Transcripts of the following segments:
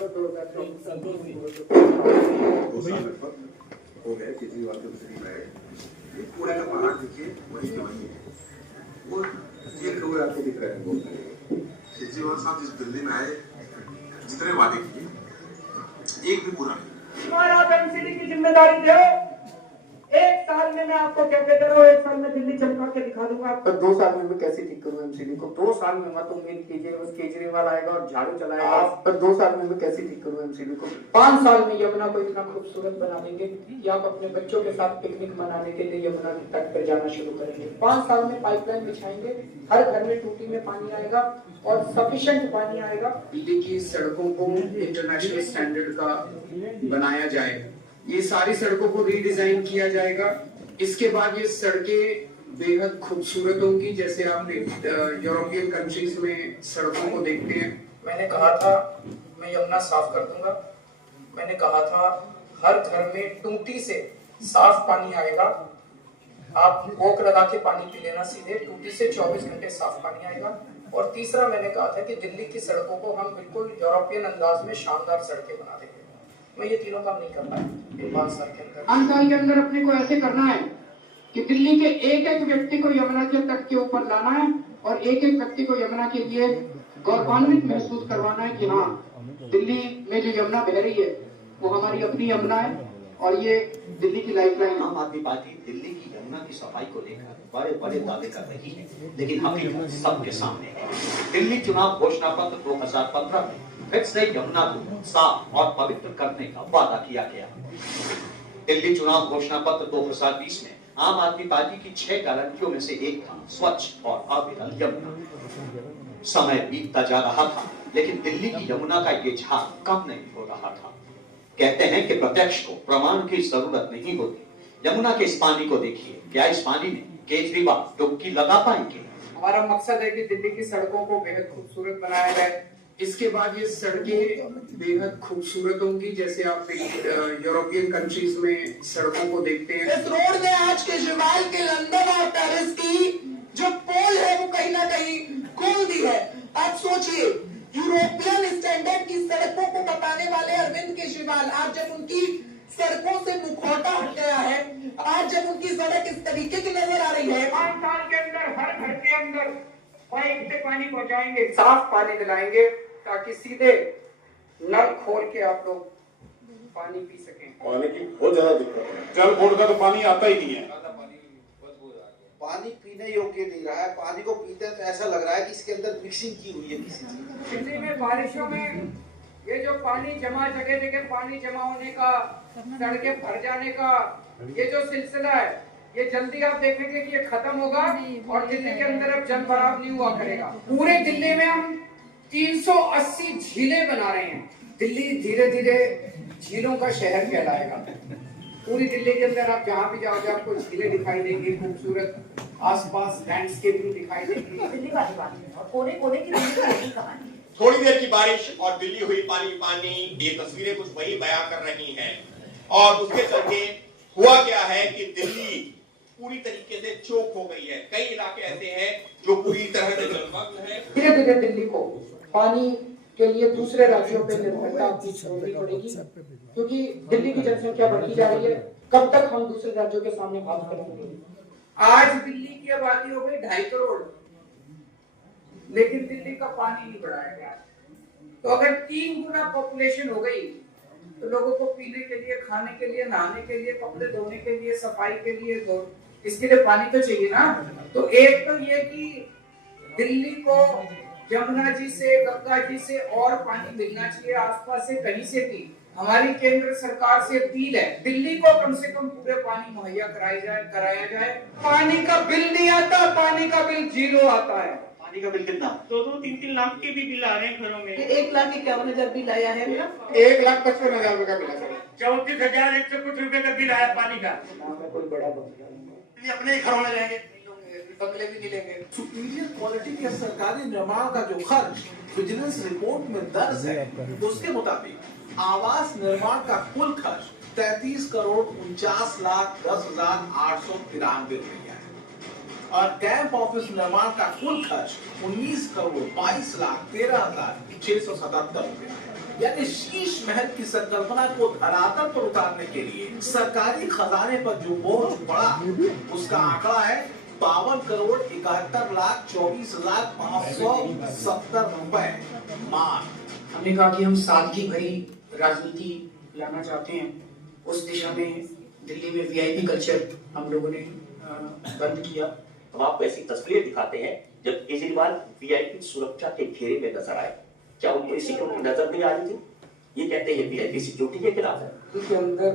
हो गए केजरीवाल के मिस्त्री में ये कूड़े का पहाड़ देखिए वही के वही है। वो ये कूड़े आपको दिख रहे हैं वो केजरीवाल साहब जिस दिल्ली में आए जितने वादे किए एक भी पूरा नहीं। आप एमसीडी की जिम्मेदारी दो। एक साल में मैं आपको क्या कहता हूँ, एक साल में दिल्ली चमका के दिखा दूंगा। पर 2 साल में मैं कैसे ठीक करूँ एमसीडी को? 2 साल में मत उम्मीद कीजिए बस केजरीवाल आएगा और झाड़ू चलाएगा। पर 2 साल में मैं कैसे ठीक करूँ एमसीडी को? 5 साल में यमुना को इतना खूबसूरत बना देंगे कि आप अपने बच्चों के साथ पिकनिक मनाने के लिए यमुना के तट पर जाना शुरू करेंगे। 5 साल में पाइपलाइन बिछाएंगे, हर घर में टूटी में पानी आएगा और सफिशिएंट पानी आएगा। दिल्ली की सड़कों को इंटरनेशनल स्टैंडर्ड का बनाया जाए, ये सारी सड़कों को रीडिजाइन किया जाएगा। इसके बाद ये सड़कें बेहद खूबसूरत होंगी, जैसे आप यूरोपियन कंट्रीज में सड़कों को देखते हैं। मैंने कहा था मैं यमुना साफ कर दूंगा। मैंने कहा था हर घर में टूटी से साफ पानी आएगा। आप कोक लगा के पानी पी लेना सीधे, टूटी से 24 घंटे साफ पानी आएगा। और तीसरा मैंने कहा था कि दिल्ली की सड़कों को हम बिल्कुल यूरोपियन अंदाज में शानदार सड़कें बना देंगे। मैं ये तीनों काम नहीं कर पाया 5 साल के अंदर। 5 साल के अंदर अपने को ऐसे करना है कि दिल्ली के एक एक व्यक्ति को यमुना के तट के ऊपर लाना है और एक एक व्यक्ति को यमुना के लिए गौरवान्वित महसूस करवाना है कि हाँ, दिल्ली में जो यमुना बह रही है वो हमारी अपनी यमुना है और ये दिल्ली की लाइफलाइन। आम आदमी पार्टी दिल्ली की यमुना की सफाई को लेकर बड़े बड़े दावे कर रही है, लेकिन हकीकत सबके सामने है। दिल्ली चुनाव घोषणा पत्र 2015 में फिर से यमुना को साफ और पवित्र करने का वादा किया गया। दिल्ली चुनाव घोषणा पत्र 2020 में आम आदमी पार्टी की 6 गारंटियों में से एक था स्वच्छ और अविरल यमुना। समय बीतता जा रहा था, लेकिन दिल्ली की यमुना का ये झाग कम नहीं हो रहा था। कहते हैं कि प्रत्यक्ष को प्रमाण की जरूरत नहीं होती। यमुना के इस पानी को देखिए, क्या इस पानी में केजरीवाल डुबकी लगा पाएंगे? हमारा मकसद है कि दिल्ली की सड़कों को बेहद खूबसूरत बनाया जाए। इसके बाद ये सड़कें बेहद खूबसूरत होंगी, जैसे आप यूरोपियन कंट्रीज में सड़कों को देखते हैं। इस रोड ने आज केजरीवाल के लंदन और पेरिस की जो पोल है वो कहीं ना कहीं खोल दी है। आप सोचिए, यूरोपियन स्टैंडर्ड की सड़कों को बताने वाले अरविंद केजरीवाल आज जब उनकी सड़कों से मुखौटा हट गया है, आज जब उनकी सड़क इस तरीके की नजर आ रही है। 5 साल के अंदर हर घर के अंदर पाइप से पानी पहुंचाएंगे, साफ पानी दिलाएंगे ताकि सीधे नल खोल के आप लोग पानी पी सकें। पानी की बहुत ज्यादा दिक्कत है, जल बोर्ड का तो पानी आता ही नहीं है। पानी पीने योग्य नहीं रहा है। पानी को पीते हैं तो ऐसा लग रहा है कि इसके अंदर मिक्सिंग की हुई है किसी चीज। दिल्ली में बारिशों में ये जो पानी जमा, जगह जगह पानी जमा होने का, सड़कें भर जाने का ये जो सिलसिला है, ये जल्दी आप देखेंगे कि ये खत्म होगा और दिल्ली के अंदर अब जल भराव नहीं हुआ करेगा। पूरे दिल्ली में हम 380 झीलें बना रहे हैं। दिल्ली धीरे धीरे झीलों का शहर कहलाएगा। पूरी दिल्ली के अंदर आप जहाँ भी जाओगे आपको झीलें दिखाई देंगी, खूबसूरत आसपास लैंडस्केपिंग दिखाई देगी। दिल्ली वाली बात है और कोने कोने की दिल्ली की कहानी। थोड़ी देर की बारिश और दिल्ली हुई पानी पानी, ये तस्वीरें कुछ वही बयां कर रही हैं। और उसके चलते हुआ क्या है कि दिल्ली पूरी तरीके से चोक हो गई है। कई इलाके ऐसे हैं जो पूरी तरह से जलमग्न है। धीरे धीरे दिल्ली को पानी के लिए दूसरे राज्यों पे निर्भरता अपनी छोड़नी पड़ेगी, क्योंकि दिल्ली की जनसंख्या बढ़ती जा रही है। कब तक हम दूसरे राज्यों के सामने हाथ फैलाएंगे? आज दिल्ली की आबादी हो गई 2.5 करोड़, लेकिन दिल्ली का पानी नहीं बढ़ाया गया। तो अगर 3 गुना पॉपुलेशन हो गई तो लोगों को पीने के लिए, खाने के लिए, नहाने के लिए, कपड़े धोने के लिए, सफाई के लिए, तो इसके लिए पानी तो चाहिए ना। तो एक तो ये कि दिल्ली को यमुना जी से, गंगा जी से और पानी मिलना चाहिए, आसपास से कहीं से भी। हमारी केंद्र सरकार से अपील है, दिल्ली को कम से कम पूरे पानी मुहैया कराया जाए। पानी का बिल नहीं आता, पानी का बिल 0 आता है। पानी का बिल कितना? 2-2, 3-3 लाख के भी बिल आ रहे हैं घरों में। 1,51,000 बिल आया है मेरा। 1,55,000 रुपए का बिल है। 34,100 कुछ रुपए का बिल आया पानी का। कोई बड़ा बंगला अपने ही घरों में रहेंगे, बंगले भी नहीं लेंगे। सुपीरियर क्वालिटी के सरकारी निर्माण का जो खर्च विजिलेंस रिपोर्ट में दर्ज है, उसके मुताबिक आवास निर्माण का कुल खर्च 33 करोड़ 49,10,893 रुपया है और कैंप ऑफिस निर्माण का कुल खर्च 19 करोड़ 22,13,677 रुपया है। यानी शीश महल की संकल्पना को धरातल पर उतारने के लिए सरकारी खजाने पर जो बोझ पड़ा उसका आंकड़ा है 52,71,24,570 रुपए मात्र। हमने कहा कि हम सादगी भरी राजनीति लाना चाहते हैं, उस दिशा में दिल्ली में वीआईपी कल्चर हम लोगों ने बंद किया। हम आपको ऐसी तस्वीरें दिखाते हैं जब केजरीवाल वीआईपी सुरक्षा के घेरे में नजर आए, क्या उनको इसी की नजर नहीं आ रही थी? ये कहते हैं वीआईपी सिक्योरिटी के खिलाफ है। के अंदर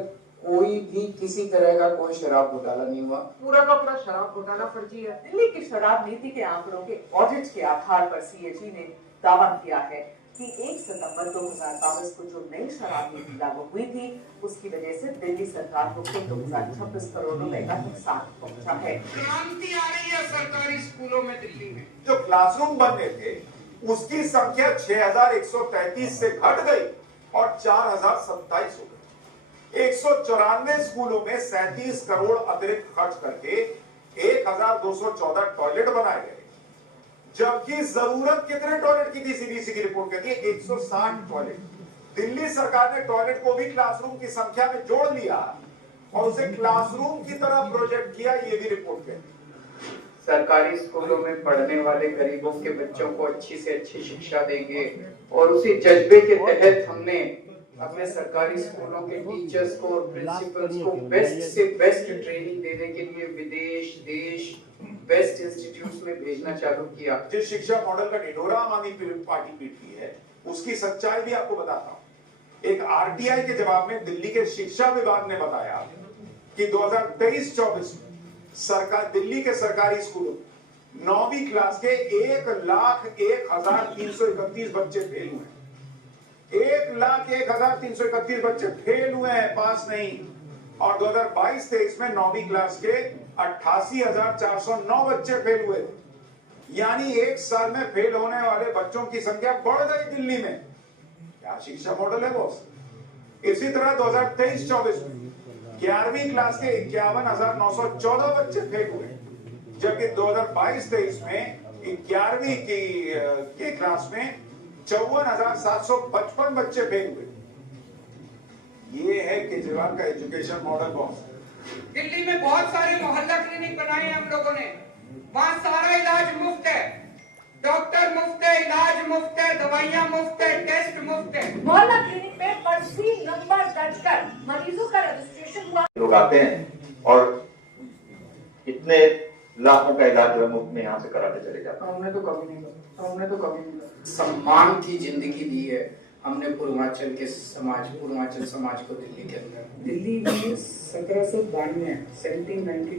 कोई भी किसी तरह का कोई शराब घोटाला नहीं हुआ, पूरा का पूरा शराब घोटाला फर्जी है। दिल्ली की शराब नीति के आंकड़ों के ऑडिट के आधार पर सीएजी ने दावा किया है कि 1 सितंबर 2022 को जो नई शराब नीति लागू हुई थी उसकी वजह से दिल्ली सरकार को कुल 2026 करोड़ रुपए का नुकसान पहुंचा है। क्रांति आ रही है सरकारी स्कूलों में दिल्ली में। जो क्लासरूम बनने थे उसकी संख्या 6,133 से घट गई और 4,027 हो गई। 194 स्कूलों में 37 करोड़ अतिरिक्त खर्च करके 1,214 टॉयलेट बनाए गए, जबकि जरूरत कितने टॉयलेट की थी? सीबीएसई की रिपोर्ट कहती है 160 टॉयलेट। दिल्ली सरकार ने टॉयलेट को भी क्लासरूम की संख्या में जोड़ लिया और उसे क्लासरूम की तरह प्रोजेक्ट किया, ये भी रिपोर्ट कहती है। सरकारी स्कूलों में पढ़ने वाले गरीबों के बच्चों को अच्छी से अच्छी शिक्षा देंगे और उसी जज्बे के तहत हमने अपने सरकारी स्कूलों के टीचर्स को और प्रिंसिपल्स को बेस्ट से बेस्ट ट्रेनिंग देने के लिए विदेश, देश, बेस्ट इंस्टीट्यूट्स में भेजना चालू किया। जिस शिक्षा मॉडल का ढिढोरा आम आदमी पार्टी पीटती है उसकी सच्चाई भी आपको बताता हूं। एक आरटीआई के जवाब में दिल्ली के शिक्षा विभाग ने बताया कि 2023-24 में दिल्ली के सरकारी स्कूलों 9वीं क्लास के 1,01,331 बच्चे फेल हुए। 1,01,331 बच्चे फेल हुए हैं, पास नहीं। और 2022-23 में 9वीं क्लास के 88,409 बच्चे फेल हुए। यानी एक साल में फेल होने वाले बच्चों की संख्या बढ़ गई दिल्ली में। क्या शिक्षा मॉडल है बॉस? इसी तरह 2023-24 में 11वीं क्लास के 51,914 बच्चे फेल हुए, जबकि 2022-23 में 11वीं की क्लास में 54,755 बच्चे फेल हुए। ये है केजरीवाल का एजुकेशन मॉडल बॉस। दिल्ली में बहुत सारे मोहल्ला क्लिनिक बनाए हैं हम लोगों ने, वहाँ सारा इलाज मुफ्त है, डॉक्टर मुफ्त है, इलाज मुफ्त है, दवाइयाँ मुफ्त है, टेस्ट मुफ्त है। मोहल्ला क्लिनिक में पर्ची नंबर दर्ज कर मरीजों का रजिस्ट्रेशन हुआ। लोग आते हैं और इतने लाखों का इलाज जो है मुफ्त में यहाँ से कराते चले जाते हैं। हमने तो कभी नहीं सम्मान की जिंदगी दी है हमने पूर्वांचल समाज को दिल्ली के अंदर। दिल्ली में 1792